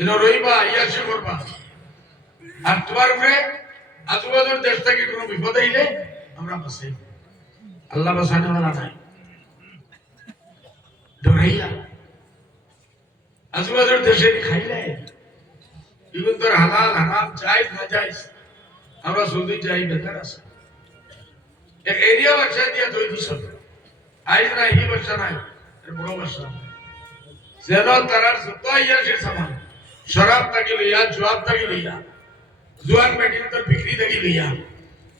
ইনো রইবা ইয়াসি করবা। আর তোমার উপরে আজুবাজুর কোনো বিপদ আইলে আমরা বাঁচাই আল্লাহ নাই দেশে খাইলে, বিভিন্ন হালাল, হারাম, যাই না যাই, আমরা শুধু যাই, বেকার আছে। এক এরিয়া বাচ্চা দিয়া দুই দিছ আইজ না এই বাচ্চা নাই বড় বাচ্চা যেন তারার যত ইয়াসির সামান। শরাব থাকি লইয়া জোয়াব থাকি লইয়া জোয়ান বেটিন তোর বিক্রি থাকি লইয়া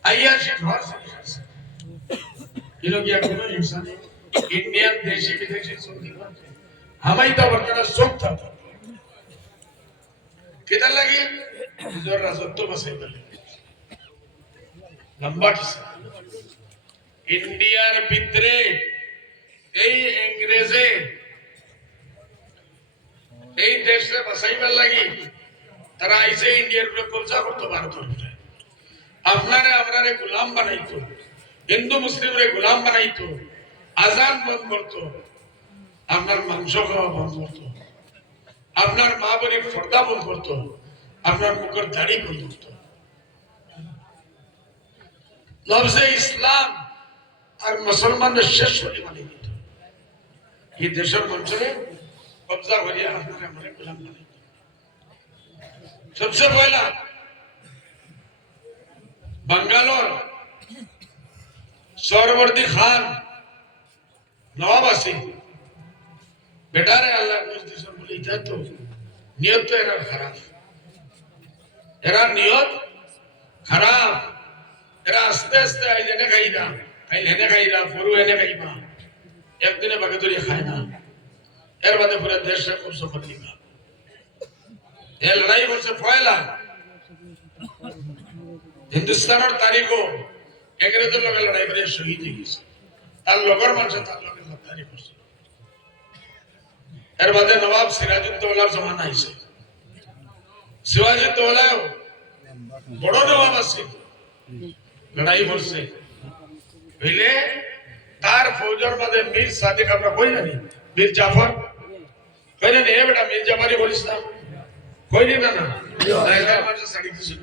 আইয়াসি ঘর জিনিস আছে কিন্তু কি কোনো জিনিস নেই ইন্ডিয়ান দেশি বিদেশি সংগীত হামাই তো বর্তমানে সব থাকতো কেটা লাগি নিজের রাজত্ব লাগে লম্বা কিসা ইন্ডিয়ার ভিতরে এই ইংরেজে এই দেশে বাঁচাইবার লাগি তারা আইসে ইন্ডিয়ার উপরে কবজা করতো উপরে। আপনারে আপনারে গোলাম বানাইতো, হিন্দু মুসলিমরে গোলাম বানাইতো, আজান বন্ধ করতো, আপনার মাংস খাওয়া বন্ধ করতো, আপনার মা বোনের পর্দা বন্ধ করতো, আপনার মুখের দাড়ি বন্ধ করতো। লফজে ইসলাম আর মুসলমানদের শেষ করে মানে দিত। এই দেশের মানুষের কবজা সবসে পয়লা বাঙ্গালোর, সরবর্দী খান নবাব আছে বেটারে আল্লাহ দিছেন বলে এটা নিয়ত তো এরা খারাপ। এরা নিয়ত খারাপ। এরা আস্তে আস্তে আইল, এনে খাইরা, আইল, এনে খাইরা ফরু এনে খাইবা। একদিনে বাকি ধরে খায় না। এর বাদে পুরো দেশে খুব সফর দিবা এ লড়াই করছে পয়লা। হিন্দুস্তানের তারিখও ইংরেজের লগে লড়াই করে শহীদ হয়ে গেছে। তার লগর মানুষ তার লগে গদ্দারি করছে। এর বাদে নবাব সিরাজউদ্দৌলার জমানা আইছে সিরাজউদ্দৌলাও বড় নবাব আছে। লড়াই করছে। হইলে তার ফৌজের মধ্যে মীর সাদিক আমরা কই জানি? মীর জাফর। কই জানি এ বেটা মীর জাফারি বলিস না কই নি না না এলাকার মানুষ সাড়ি দিছিল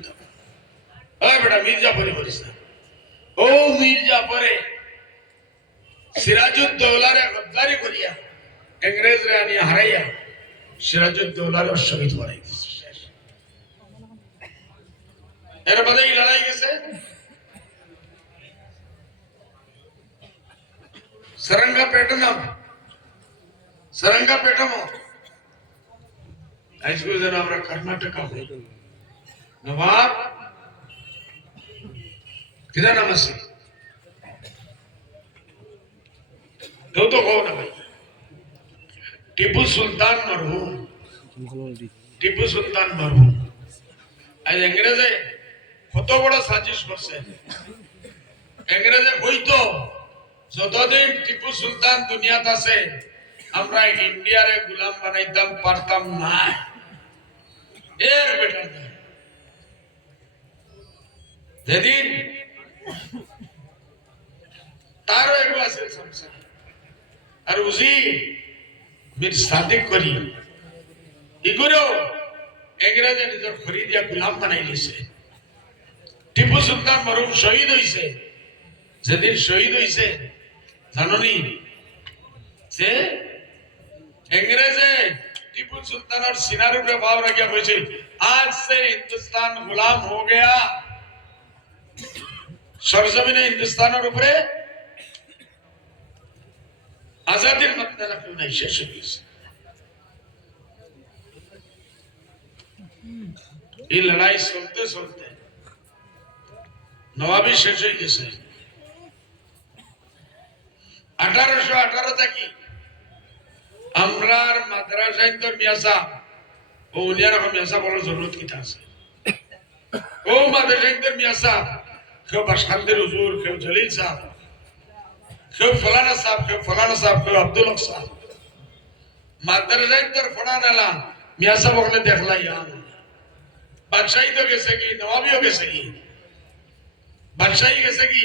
ওই বেটা মীর জাফরি বলিস না ও মীর জাফরে সিরাজউদ্দৌলারে গদ্দারি করিয়া ইংরেজ রে আনিয়া হারাইয়া সিরাজউদ্দৌলারে শহীদ বানাই দিছে শেষ। এর বাদে এই লড়াই গেছে సరంగపేటలో సరంగపేటము ಐಸ್ಕೂಲ್ ಅವರ ಕರ್ನಾಟಕ ನವಾಬ್ किधर नमस्ते दो तो कहो ना भाई টিপু সুলতান মরহুম টিপু সুলতান মরহুম আজ ইংরেজে কত বড় সাজিশ করছে ইংরেজে কইতো যতদিন টিপু সুলতান দুনিয়াত আছে আমরা ইন্ডিয়ারে গুলাম বানাইতাম, পারতাম না। এর বেটা নাই। যেদিন তারও একটু আছে সংসার। আর উজি বীর সাদিক করি। ইগুলো ইংরেজে নিজের খরি দিয়া গুলাম বানাই দিছে টিপু সুলতান মরুম শহীদ হইছে। যেদিন শহীদ হইছে, জাননি? যে इंग्रेजे टीपू सुल्तान और सिनार पे भाव रखा हुए आज से हिंदुस्तान गुलाम हो गया সরজমিনে হিন্দুস্তানের উপরে আজাদির মাত্রা কেউ নাই শেষ হয়ে গেছে এই লড়াই চলতে চলতে নবাবি শেষ হয়ে গেছে আঠারোশো আঠারো থেকে আমরার মাদ্রাসায় তোর মিয়াসা ও রকম মিয়াসা বড় জরুরত কিতা আছে? ও মাদ্রাসায় তোর মিয়াসা কেউ বাসখান্দের হুজুর, কেউ জলিল সাহেব কেউ ফলানা সাহেব কেউ ফলানা সাহেব কেউ আব্দুল হক সাহেব মাদ্রাসায় তোর ফোড়ান এলাম মিয়াসা বকলে দেখলা ইয়া বাদশাহী তো গেছে কি নবাবিও গেছে কি? বাদশাহী গেছে কি?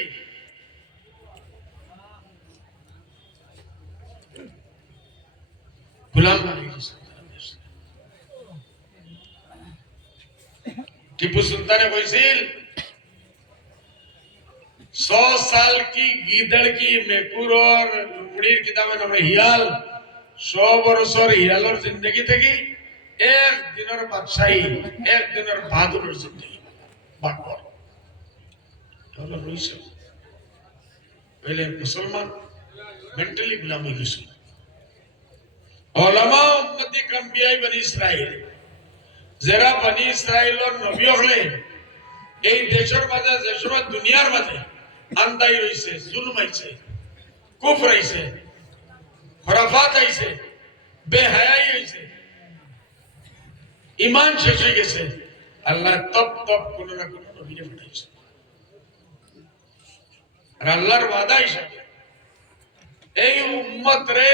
غلام علیہ السلام ٹیپو سلطان ویسیل سو سال کی گیدڑ کی میکور اور لومڑیر کتابیں نام ہیال، سو برسور ہیال اور زندگی تھی ایک دن اور بادشاہی، ایک دن اور بہادر اور زندگی۔ باکور پہلے مسلمان مینٹلی غلامی کی سن ওলামা উম্মতি কাম্বিয়াই বনি ইসরাইল। যারা বনি ইসরাইলর নবী হলে এই দেশের মাঝে যে সময় দুনিয়ার মাঝে আন্দাই রইছে জুলুম আইছে কুফর আইছে খরাফাত আইছে বেহায়াই হইছে ইমান শেষ হয়ে গেছে, আল্লাহ তপ তপ কোন না কোন নবীরে পাঠাইছে। আর আল্লাহর ওয়াদা হিসাবে এই উম্মত রে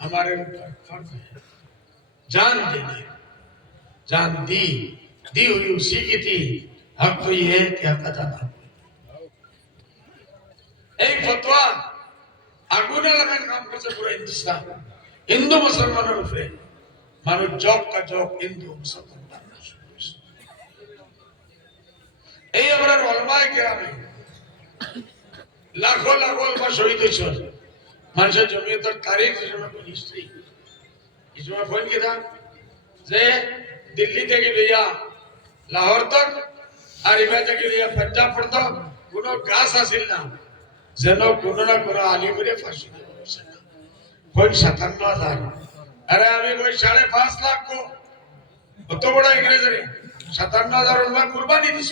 हमारे ऊपर फर्ज है जान देनी जान दी दी हुई उसी की थी हक तो ये है कि हक अदा ना এই ফতোয়া আগুনে লাগান কাম করছে পুরো হিন্দুস্তান হিন্দু মুসলমানের উপরে মানুষ জব কা জব হিন্দু মুসলমান বানানো শুরু করেছে। এই আমরা অলমায় গ্রামে লাখো লাখো অলমা শহীদ হয়েছে মানুষের জমিয়তের তারিখ হিসেবে কোন হিস্ট্রি এই সময় ফোন কিনা যে দিল্লি থেকে লইয়া লাহোর তক আর ইমা থেকে লইয়া পাঞ্জাব পর্যন্ত কোনো গাছ আসিল না। যেন কোনো না কোনো আলিমরে ফাঁসি কোন সাতান্ন হাজার। আরে আমি কই সাড়ে পাঁচ লাখ কো? কত বড় ইংরেজ রে। সাতান্ন হাজার ওলমা কুরবানি দিছ।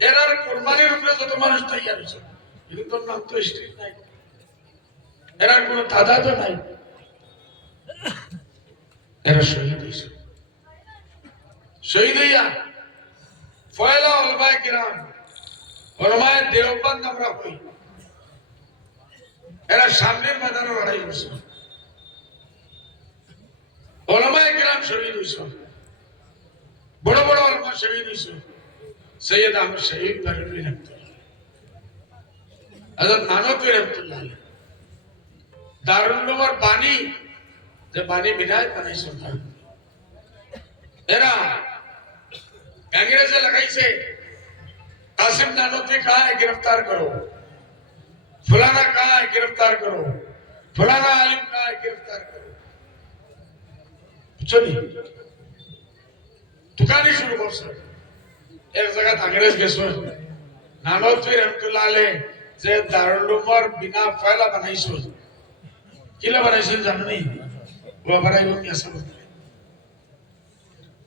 এরার কুরবানির উপরে যত মানুষ তৈয়ার হয়েছে। কিন্তু নাম তো স্ট্রিট নাই। এরার কোনো দাদা তো নাই। এরা শহীদ হয়েছে। শহীদ হইয়া ফয়লা ওলমায় কিরাম আমরা হই। এরা সামনের ময়দানে লড়াই করছে। ওলামায়ে কেরাম শহীদ হইছে বড় বড় ওলামা শহীদ সৈয়দ আহমদ শহীদ বারেলভি রহমতুল্লাহ। হযরত নানকী রহমতুল্লাহ। দারুণ্যমর বাণী। যে বাণী বিধায় বানাই সরকার এরা কংগ্রেসে লাগাইছে কাসিম নানতি কায় গ্রেফতার করো। ফুলানা কায় গ্রেফতার করো। ফুলানা আলিম কায় গ্রেফতার করো। চলি দোকানে শুরু করছে। এক জায়গা কংগ্রেস গেছে। নানতি রহমতুল্লাহ আলে যে দারুল বিনা ফয়লা বানাইছো। কিলা বানাইছিল জানি ও বানাইব কি আছে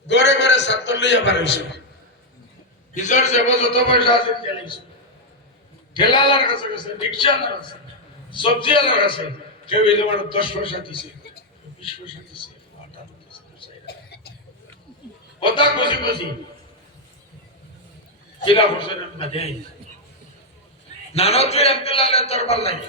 গড়ে গড়ে সাত্তর লইয়া বানাইছিল নিজের সেবা যত পয়সা আছে ঠেলাইছে ঠেলালার কাছে গেছে, রিক্সাওয়ালার আছে সবজিওয়ালার আছে কেউ এই তোমার দশ পয়সা দিছে, বিশ পয়সা দিছে আঠারো দিছে। কথা খুশি খুশি কিরা হোসেন মাঝে। নানতুই আব্দুল্লাহ আলের দরবার লাগে